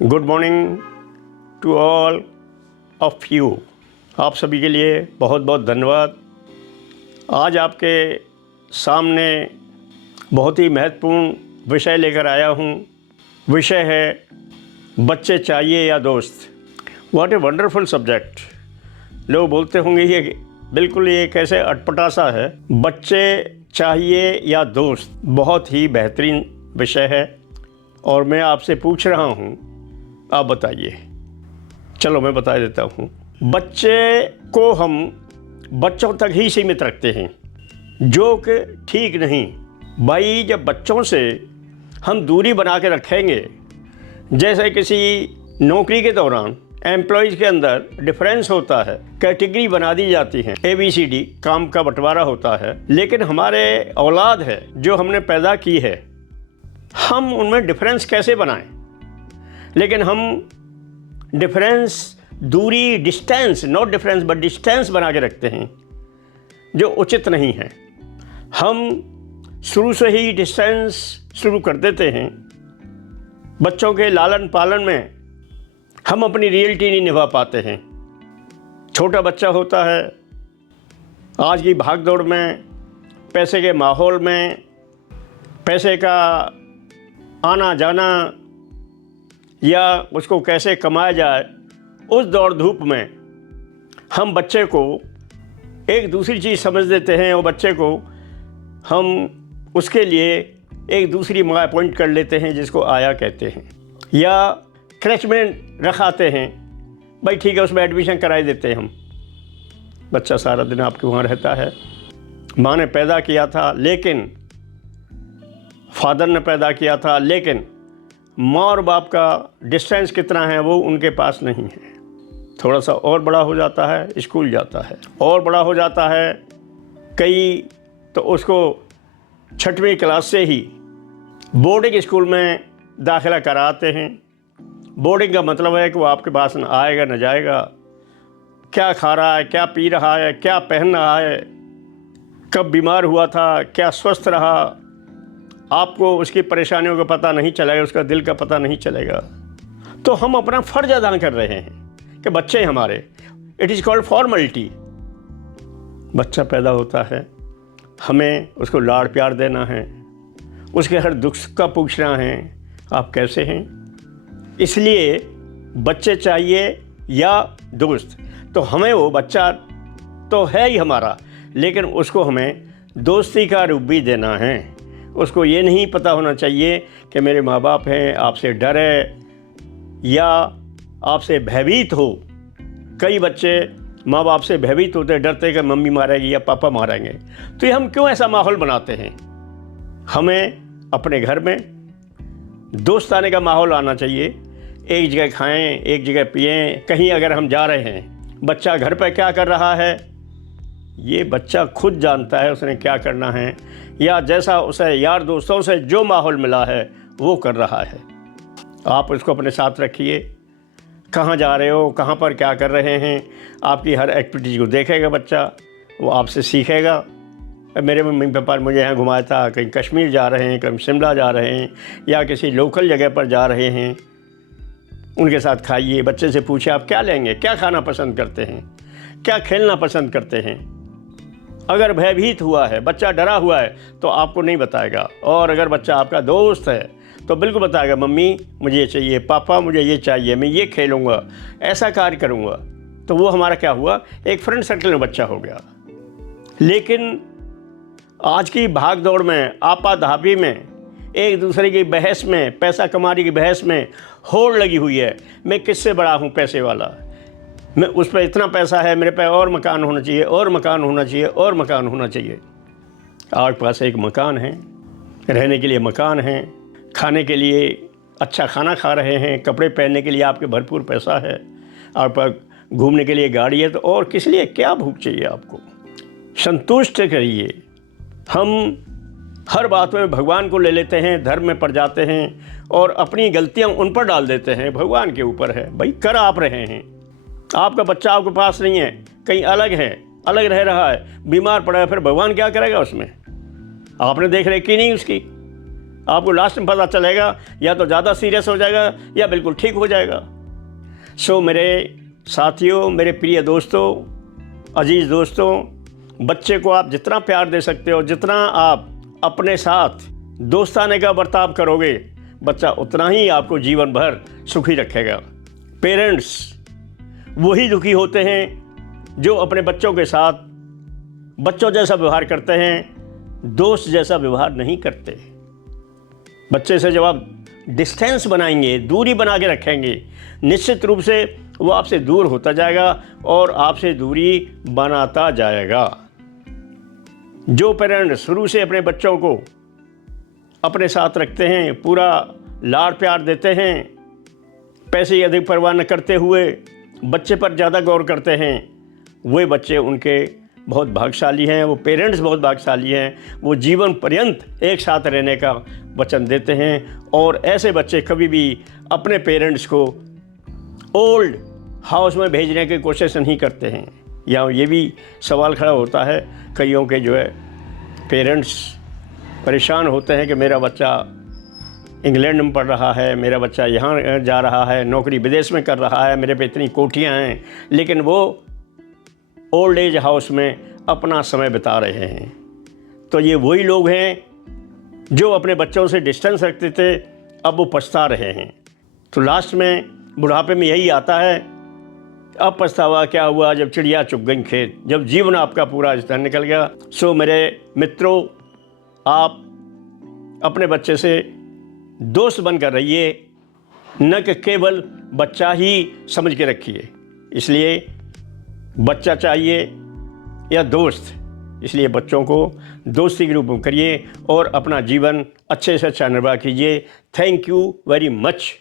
Good morning to all of you. आप सभी के लिए बहुत बहुत धन्यवाद। आज आपके सामने बहुत ही महत्वपूर्ण विषय लेकर आया हूँ। विषय है बच्चे चाहिए या दोस्त। What a wonderful subject. लोग बोलते होंगे ये बिल्कुल ये कैसे अटपटा सा है। बच्चे चाहिए या दोस्त बहुत ही बेहतरीन विषय है और मैं आपसे पूछ रहा हूँ, आप बताइए। चलो मैं बता देता हूँ। बच्चे को हम बच्चों तक ही सीमित रखते हैं, जो कि ठीक नहीं। भाई जब बच्चों से हम दूरी बना के रखेंगे, जैसे किसी नौकरी के दौरान एम्प्लॉयज़ के अंदर डिफरेंस होता है, कैटेगरी बना दी जाती है, ABCD काम का बंटवारा होता है, लेकिन हमारे औलाद है जो हमने पैदा की है, हम उनमें डिफरेंस कैसे बनाएं। लेकिन हम डिफरेंस, दूरी, distance, not difference but distance बना के रखते हैं, जो उचित नहीं है। हम शुरू से ही डिस्टेंस शुरू कर देते हैं। बच्चों के लालन पालन में हम अपनी रियलिटी नहीं निभा पाते हैं। छोटा बच्चा होता है, आज की भागदौड़ में, पैसे के माहौल में, पैसे का आना जाना या उसको कैसे कमाया जाए, उस दौड़ धूप में हम बच्चे को एक दूसरी चीज़ समझ देते हैं और बच्चे को हम उसके लिए एक दूसरी माँ अपॉइंट कर लेते हैं, जिसको आया कहते हैं, या क्रेच में रखाते हैं। भाई ठीक है, उसमें एडमिशन कराई देते हैं हम। बच्चा सारा दिन आपके वहाँ रहता है। माँ ने पैदा किया था, लेकिन फादर ने पैदा किया था, लेकिन माँ और बाप का डिस्टेंस कितना है वो उनके पास नहीं है। थोड़ा सा और बड़ा हो जाता है, स्कूल जाता है, और बड़ा हो जाता है कई, तो उसको 6वीं क्लास से ही बोर्डिंग स्कूल में दाखिला कराते हैं। बोर्डिंग का मतलब है कि वो आपके पास न आएगा न जाएगा, क्या खा रहा है, क्या पी रहा है, क्या पहन रहा है, कब बीमार हुआ था, क्या स्वस्थ रहा, आपको उसकी परेशानियों का पता नहीं चलेगा, उसका दिल का पता नहीं चलेगा। तो हम अपना फ़र्ज अदा कर रहे हैं कि बच्चे हमारे, इट इज़ कॉल्ड फॉर्मेलिटी। बच्चा पैदा होता है, हमें उसको लाड़ प्यार देना है, उसके हर दुख का पूछना है, आप कैसे हैं। इसलिए बच्चे चाहिए या दोस्त। तो हमें वो बच्चा तो है ही हमारा, लेकिन उसको हमें दोस्ती का रूप भी देना है। उसको ये नहीं पता होना चाहिए कि मेरे माँ बाप हैं, आपसे डर है या आपसे भयभीत हो। कई बच्चे माँ बाप से भयभीत होते, डरते कि मम्मी मारेगी या पापा मारेंगे। तो ये हम क्यों ऐसा माहौल बनाते हैं। हमें अपने घर में दोस्ताने का माहौल आना चाहिए। एक जगह खाएं, एक जगह पिएं। कहीं अगर हम जा रहे हैं, बच्चा घर पर क्या कर रहा है ये बच्चा खुद जानता है उसने क्या करना है, या जैसा उसे यार दोस्तों से जो माहौल मिला है वो कर रहा है। आप उसको अपने साथ रखिए। कहाँ जा रहे हो, कहाँ पर क्या कर रहे हैं, आपकी हर एक्टिविटीज़ को देखेगा बच्चा, वो आपसे सीखेगा। मेरे मम्मी पापा ने मुझे यहाँ घुमाया था, कहीं कश्मीर जा रहे हैं, कहीं शिमला जा रहे हैं, या किसी लोकल जगह पर जा रहे हैं, उनके साथ खाइए। बच्चे से पूछिए आप क्या लेंगे, क्या खाना पसंद करते हैं, क्या खेलना पसंद करते हैं। अगर भयभीत हुआ है, बच्चा डरा हुआ है, तो आपको नहीं बताएगा। और अगर बच्चा आपका दोस्त है तो बिल्कुल बताएगा, मम्मी मुझे ये चाहिए, पापा मुझे ये चाहिए, मैं ये खेलूँगा, ऐसा कार्य करूँगा। तो वो हमारा क्या हुआ, एक फ्रेंड सर्कल में बच्चा हो गया। लेकिन आज की भाग दौड़ में, आपाधापी में, एक दूसरे की बहस में, पैसा कमाने की बहस में होड़ लगी हुई है। मैं किससे बड़ा हूँ पैसे वाला, मैं उस पर इतना पैसा है, मेरे पे और मकान होना चाहिए, और मकान होना चाहिए, और मकान होना चाहिए। आपके पास एक मकान है, रहने के लिए मकान है, खाने के लिए अच्छा खाना खा रहे हैं, कपड़े पहनने के लिए आपके भरपूर पैसा है, आप पर घूमने के लिए गाड़ी है, तो और किस लिए क्या भूख चाहिए आपको। संतुष्ट करिए। हम हर बात में भगवान को ले लेते हैं, धर्म में पड़ जाते हैं और अपनी गलतियां उन पर डाल देते हैं। भगवान के ऊपर है। भाई कर आप रहे हैं, आपका बच्चा आपके पास नहीं है, कहीं अलग है, अलग रह रहा है, बीमार पड़ा है, फिर भगवान क्या करेगा उसमें। आपने देख रेख की नहीं उसकी, आपको लास्ट में पता चलेगा या तो ज़्यादा सीरियस हो जाएगा या बिल्कुल ठीक हो जाएगा। सो मेरे साथियों, मेरे प्रिय दोस्तों, अजीज़ दोस्तों, बच्चे को आप जितना प्यार दे सकते हो, जितना आप अपने साथ दोस्ताने का बर्ताव करोगे, बच्चा उतना ही आपको जीवन भर सुखी रखेगा। पेरेंट्स वही दुखी होते हैं जो अपने बच्चों के साथ बच्चों जैसा व्यवहार करते हैं, दोस्त जैसा व्यवहार नहीं करते। बच्चे से जब आप डिस्टेंस बनाएंगे, दूरी बना के रखेंगे, निश्चित रूप से वो आपसे दूर होता जाएगा और आपसे दूरी बनाता जाएगा। जो पेरेंट्स शुरू से अपने बच्चों को अपने साथ रखते हैं, पूरा लाड़ प्यार देते हैं, पैसे की अधिक परवाह न करते हुए बच्चे पर ज़्यादा गौर करते हैं, वे बच्चे उनके बहुत भाग्यशाली हैं। वो पेरेंट्स बहुत भाग्यशाली हैं। वो जीवन पर्यंत एक साथ रहने का वचन देते हैं और ऐसे बच्चे कभी भी अपने पेरेंट्स को ओल्ड हाउस में भेजने की कोशिश नहीं करते हैं। या ये भी सवाल खड़ा होता है कईयों के जो है पेरेंट्स परेशान होते हैं कि मेरा बच्चा इंग्लैंड में पढ़ रहा है, मेरा बच्चा यहाँ जा रहा है, नौकरी विदेश में कर रहा है, मेरे पे इतनी कोठियाँ हैं, लेकिन वो ओल्ड एज हाउस में अपना समय बिता रहे हैं। तो ये वही लोग हैं जो अपने बच्चों से डिस्टेंस रखते थे, अब वो पछता रहे हैं। तो लास्ट में बुढ़ापे में यही आता है, अब पछतावा क्या हुआ जब चिड़िया चुग गई खेत, जब जीवन आपका पूरा इस तरह निकल गया। सो मेरे मित्रों, आप अपने बच्चे से दोस्त बनकर रहिए, न कि केवल बच्चा ही समझ के रखिए। इसलिए बच्चा चाहिए या दोस्त, इसलिए बच्चों को दोस्ती के रूप में करिए और अपना जीवन अच्छे से अच्छा निर्वाह कीजिए। Thank you very much.